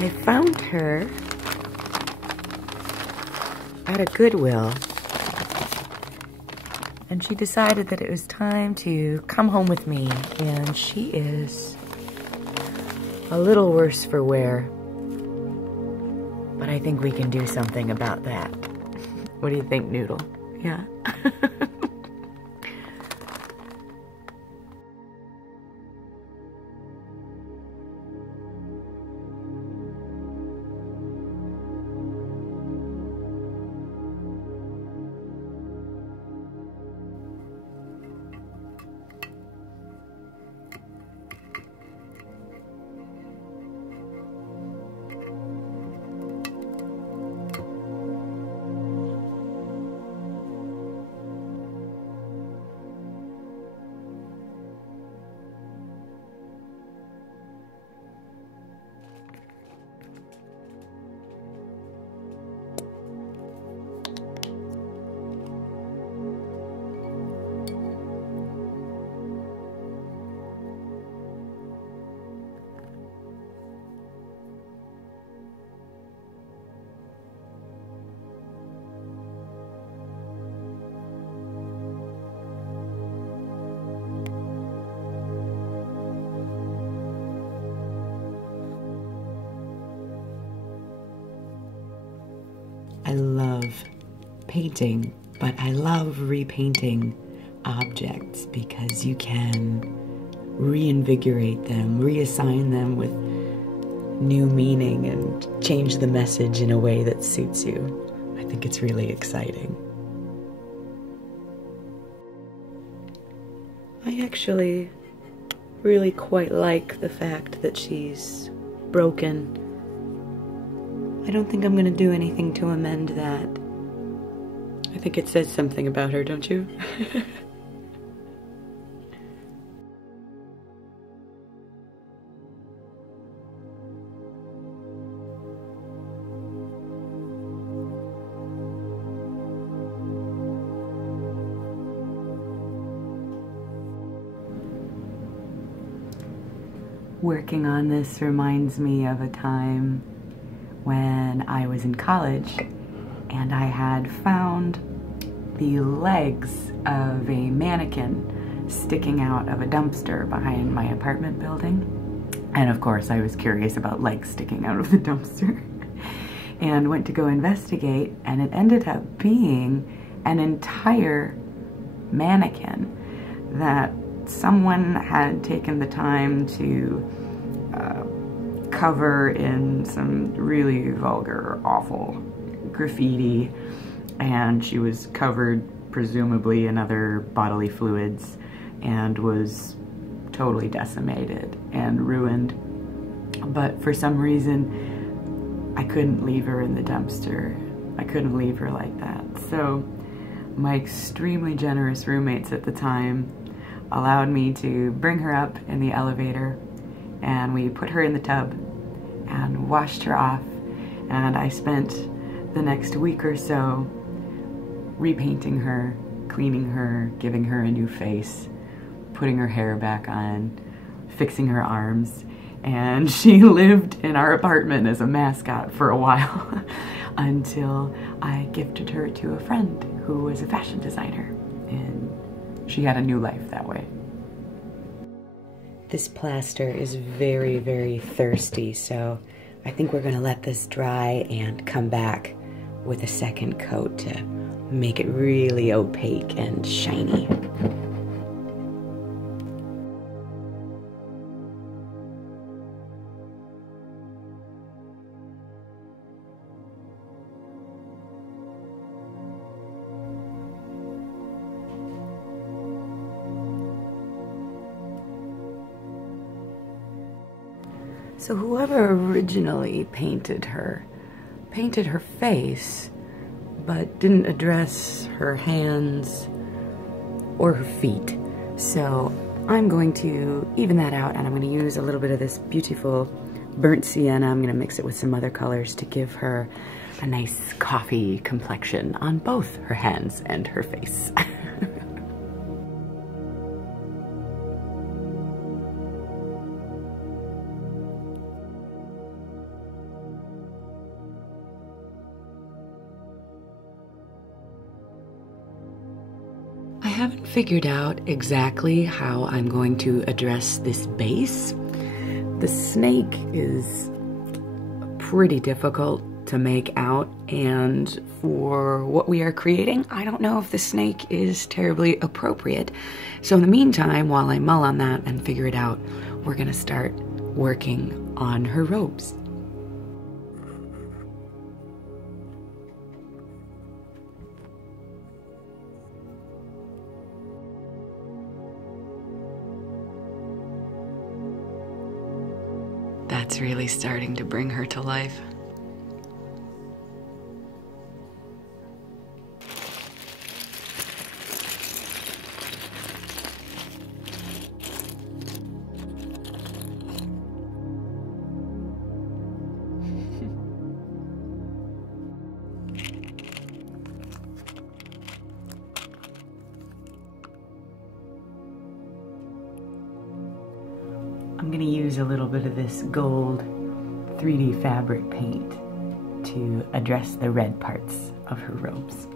I found her at a Goodwill, and she decided that it was time to come home with me, and she is a little worse for wear, but I think we can do something about that. What do you think, Noodle? Yeah? I love painting, but I love repainting objects because you can reinvigorate them, reassign them with new meaning, and change the message in a way that suits you. I think it's really exciting. I actually really quite like the fact that she's broken. I don't think I'm going to do anything to amend that. I think it says something about her, don't you? Working on this reminds me of a time when I was in college and I had found the legs of a mannequin sticking out of a dumpster behind my apartment building. And of course I was curious about legs sticking out of the dumpster and went to go investigate, and it ended up being an entire mannequin that someone had taken the time to cover in some really vulgar, awful graffiti, and she was covered presumably in other bodily fluids and was totally decimated and ruined. But for some reason I couldn't leave her in the dumpster. I couldn't leave her like that. So my extremely generous roommates at the time allowed me to bring her up in the elevator, and we put her in the tub and washed her off, and I spent the next week or so repainting her, cleaning her, giving her a new face, putting her hair back on, fixing her arms, and she lived in our apartment as a mascot for a while until I gifted her to a friend who was a fashion designer, and she had a new life that way. This plaster is very, very thirsty, so I think we're gonna let this dry and come back with a second coat to make it really opaque and shiny. So whoever originally painted her face, but didn't address her hands or her feet. So I'm going to even that out, and I'm going to use a little bit of this beautiful burnt sienna. I'm going to mix it with some other colors to give her a nice coffee complexion on both her hands and her face. haven't figured out exactly how I'm going to address this base. The snake is pretty difficult to make out, and for what we are creating, I don't know if the snake is terribly appropriate. So in the meantime, while I mull on that and figure it out, we're gonna start working on her robes. That's really starting to bring her to life. I'm going to use a little bit of this gold 3D fabric paint to address the red parts of her robes.